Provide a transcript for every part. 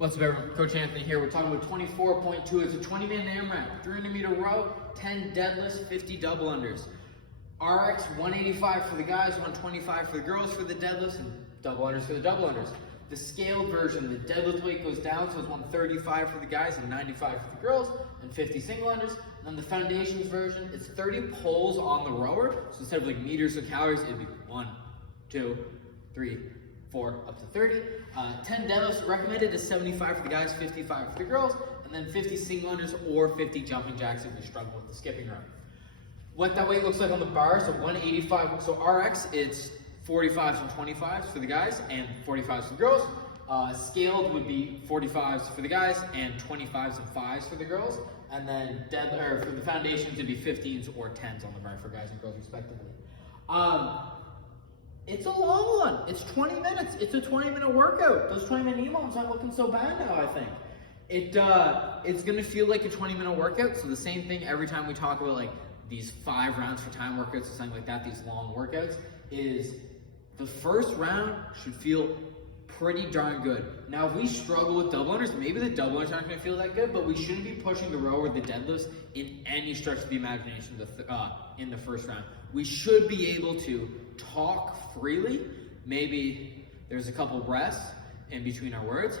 What's up, everyone? Coach Anthony here. We're talking about 24.2. It's a 20-minute AMRAP, 300-meter row, 10 deadlifts, 50 double unders. RX 185 for the guys, 125 for the girls for the deadlifts, and double unders for the double unders. The scaled version, the deadlift weight goes down, so it's 135 for the guys and 95 for the girls, and 50 single unders. And then the foundations version, it's 30 pulls on the rower. So instead of like meters or calories, it'd be 1, 2, 3, 4, up to 30. 10 deadlifts recommended is 75 for the guys, 55 for the girls, and then 50 single unders or 50 jumping jacks if you struggle with the skipping rope. What that weight looks like on the bar, so 185, so RX, it's 45s and 25s for the guys and 45s for the girls. Scaled would be 45s for the guys and 25s and 5s for the girls. And then for the foundations, it'd be 15s or 10s on the bar for guys and girls respectively. It's a long one. It's 20 minutes. It's a 20-minute workout. Those 20-minute EMOMs aren't looking so bad now, I think. It's gonna feel like a 20-minute workout. So the same thing every time we talk about like these 5 rounds for time workouts or something like that, these long workouts, is the first round should feel pretty darn good. Now, if we struggle with double unders, maybe the double unders aren't gonna feel that good, but we shouldn't be pushing the row or the deadlifts in any stretch of the imagination in the first round. We should be able to talk freely. Maybe there's a couple breaths in between our words,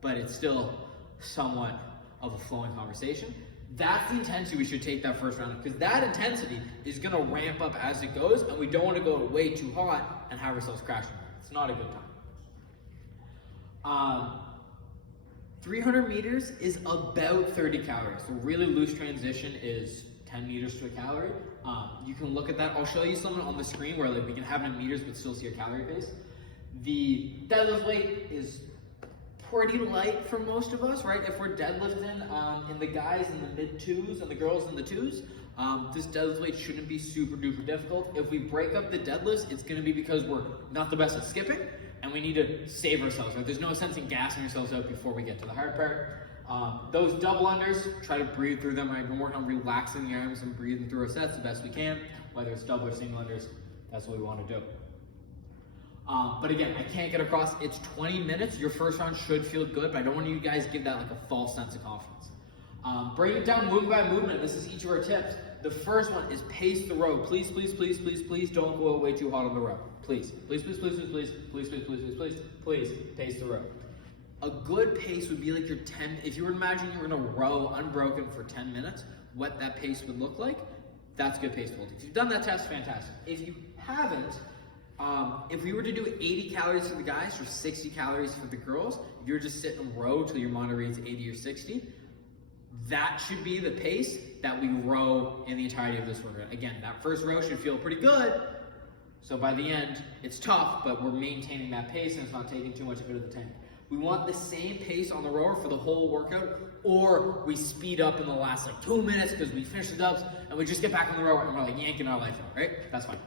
but it's still somewhat of a flowing conversation. That's the intensity we should take that first round, because that intensity is gonna ramp up as it goes, and we don't wanna go way too hot and have ourselves crashing. It's not a good time. 300 meters is about 30 calories. So really loose transition is 10 meters to a calorie. You can look at that. I'll show you something on the screen where like we can have it in meters but still see your calorie base. The deadlift weight is pretty light for most of us, right? If we're deadlifting in the guys in the mid 2s and the girls in the 2s, this deadlift weight shouldn't be super duper difficult. If we break up the deadlifts, it's gonna be because we're not the best at skipping and we need to save ourselves, right? There's no sense in gassing ourselves out before we get to the hard part. Those double unders, try to breathe through them. I've been working on relaxing the arms and breathing through our sets the best we can, whether it's double or single unders, that's what we wanna do. But again, I can't get across, it's 20 minutes. Your first round should feel good, but I don't want you guys to give that like a false sense of confidence. Break it down movement by movement. This is each of our tips. The first one is pace the row. Please, please, please, please, please don't go way too hot on the row. Please, please, please, please, please, please, please, please, please, please, please, please, pace the row. A good pace would be like your 10, if you were to imagine you were gonna row unbroken for 10 minutes, what that pace would look like, that's a good pace to hold. If you've done that test, fantastic. If you haven't, if we were to do 80 calories for the guys or 60 calories for the girls, if you're just sitting and row till your monitor reads 80 or 60, that should be the pace that we row in the entirety of this workout. Again, that first row should feel pretty good. So by the end, it's tough, but we're maintaining that pace and it's not taking too much of it out of the tank. We want the same pace on the rower for the whole workout, or we speed up in the last like 2 minutes because we finish the dubs and we just get back on the rower and we're like yanking our life out, right? That's fine.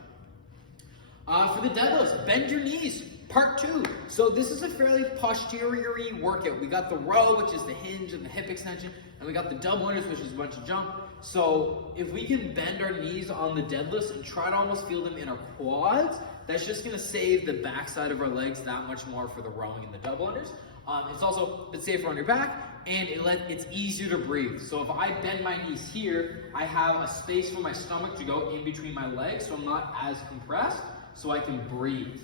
For the deadlifts, bend your knees, part 2. So this is a fairly posterior-y workout. We got the row, which is the hinge and the hip extension, and we got the double unders, which is a bunch of jump. So if we can bend our knees on the deadlifts and try to almost feel them in our quads, that's just gonna save the backside of our legs that much more for the rowing and the double unders. It's also a bit safer on your back, and it's easier to breathe. So if I bend my knees here, I have a space for my stomach to go in between my legs, so I'm not as compressed, so I can breathe.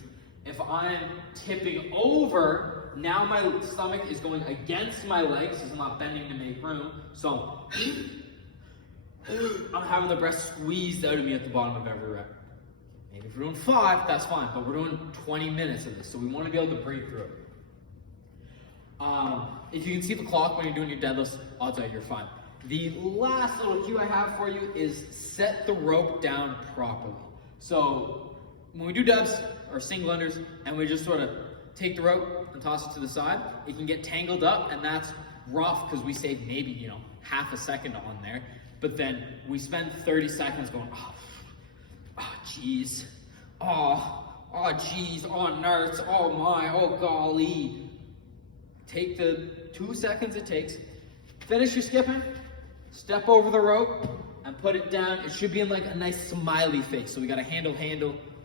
If I'm tipping over, now my stomach is going against my legs because I'm not bending to make room. So I'm having the breath squeezed out of me at the bottom of every rep. Maybe if we're doing 5, that's fine, but we're doing 20 minutes of this, so we want to be able to breathe through it. If you can see the clock when you're doing your deadlifts, odds are you're fine. The last little cue I have for you is set the rope down properly. So when we do dubs or single unders and we just sort of take the rope and toss it to the side, it can get tangled up, and that's rough because we save maybe, half a second on there, but then we spend 30 seconds going, oh geez, oh geez, oh nerds, oh my, oh golly. Take the 2 seconds it takes, finish your skipping, step over the rope, and put it down. It should be in like a nice smiley face. So we got a handle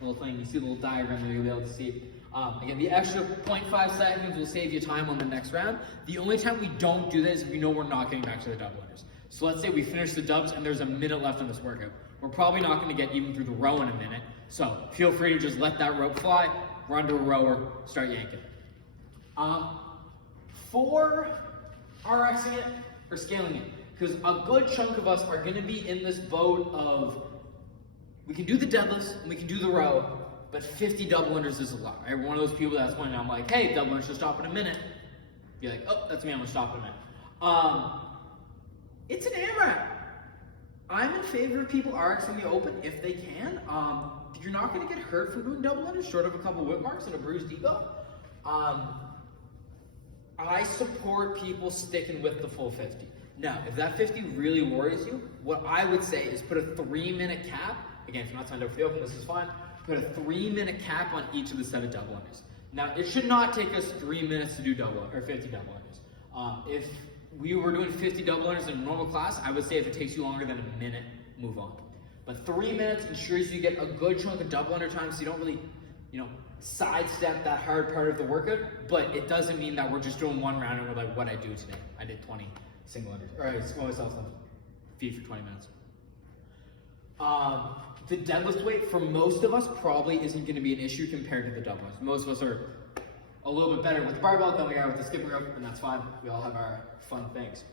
little thing. You see the little diagram there, you'll be able to see. Again, the extra 0.5 seconds will save you time on the next round. The only time we don't do that is if we know we're not getting back to the double unders. So let's say we finish the dubs and there's a minute left on this workout. We're probably not going to get even through the row in a minute. So feel free to just let that rope fly, run to a rower, start yanking. For RXing it or scaling it, because a good chunk of us are going to be in this boat of we can do the deadlifts and we can do the row, but 50 double unders is a lot, right? We're one of those people that's when I'm like, hey, double unders should stop in a minute. You're like, oh, that's me, I'm gonna stop in a minute. It's an AMRAP. I'm in favor of people RXing the open if they can. You're not gonna get hurt from doing double unders, short of a couple whip marks and a bruised ego. I support people sticking with the full 50. Now, if that 50 really worries you, what I would say is put a 3-minute cap. Again, if you're not signed up for the open, this is fine. Put a 3-minute cap on each of the set of double unders. Now, it should not take us 3 minutes to do 50 double unders. If we were doing 50 double unders in a normal class, I would say if it takes you longer than a minute, move on. But 3 minutes ensures you get a good chunk of double under time, so you don't really, sidestep that hard part of the workout. But it doesn't mean that we're just doing one round and we're like, what I do today? I did 20 single unders, or I squat myself on feet for 20 minutes. The deadlift weight for most of us probably isn't going to be an issue compared to the double unders. Most of us are a little bit better with the barbell than we are with the skipping rope, and that's fine. We all have our fun things.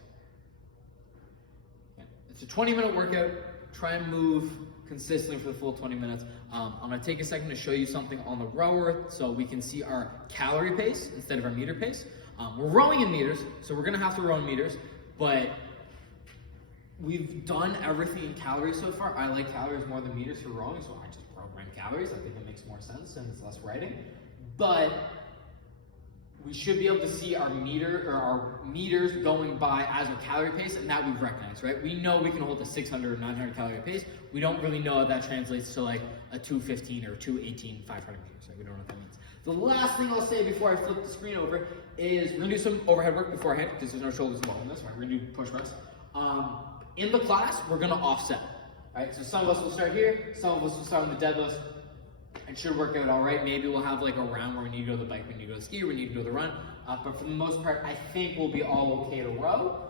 Yeah. It's a 20-minute workout. Try and move consistently for the full 20 minutes. I'm going to take a second to show you something on the rower so we can see our calorie pace instead of our meter pace. We're rowing in meters, so we're going to have to row in meters, but we've done everything in calories so far. I like calories more than meters for rowing, so I just program calories. I think it makes more sense and it's less writing. But we should be able to see our meters going by as our calorie pace, and that we recognize, right? We know we can hold a 600 or 900 calorie pace. We don't really know how that translates to like a 215 or 218, 500 meters, right? We don't know what that means. The last thing I'll say before I flip the screen over is we're gonna do some overhead work beforehand because there's no shoulders involved in this, right? We're gonna do push reps. In the class, we're gonna offset, right? So some of us will start here, some of us will start on the deadlifts. It should work out all right. Maybe we'll have like a round where we need to go to the bike, we need to go to the ski, we need to go to the run. But for the most part, I think we'll be all okay to row,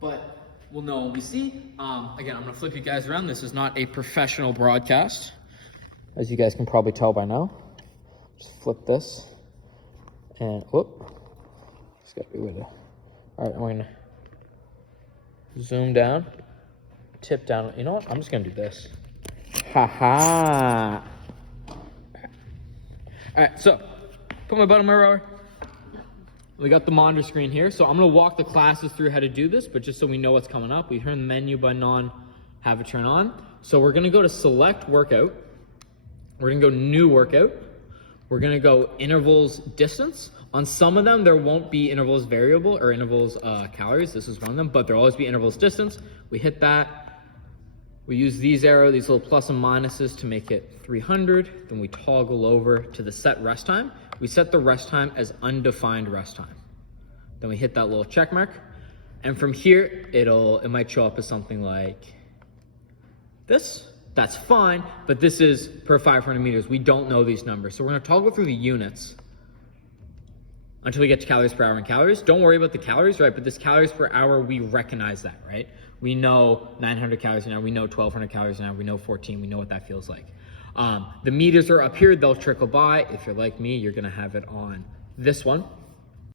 but we'll know when we see. Again, I'm gonna flip you guys around. This is not a professional broadcast, as you guys can probably tell by now. Just flip this, and whoop, just gotta be with it. All right, I'm gonna zoom down. Tip down. You know what? I'm just gonna do this. Ha. All right, so put my butt on my rower. We got the monitor screen here, so I'm gonna walk the classes through how to do this, but just so we know what's coming up, we turn the menu button on, have it turn on. So we're gonna go to select workout. We're gonna go new workout. We're gonna go intervals distance. On some of them, there won't be intervals variable or intervals calories. This is one of them, but there'll always be intervals distance. We hit that. We use these little plus and minuses to make it 300. Then we toggle over to the set rest time. We set the rest time as undefined rest time. Then we hit that little check mark. And from here, it might show up as something like this. That's fine, but this is per 500 meters. We don't know these numbers. So we're gonna toggle through the units until we get to calories per hour and calories. Don't worry about the calories, right? But this calories per hour, we recognize that, right? We know 900 calories an hour, we know 1200 calories an hour, we know 14, we know what that feels like. The meters are up here, they'll trickle by. If you're like me, you're gonna have it on this one.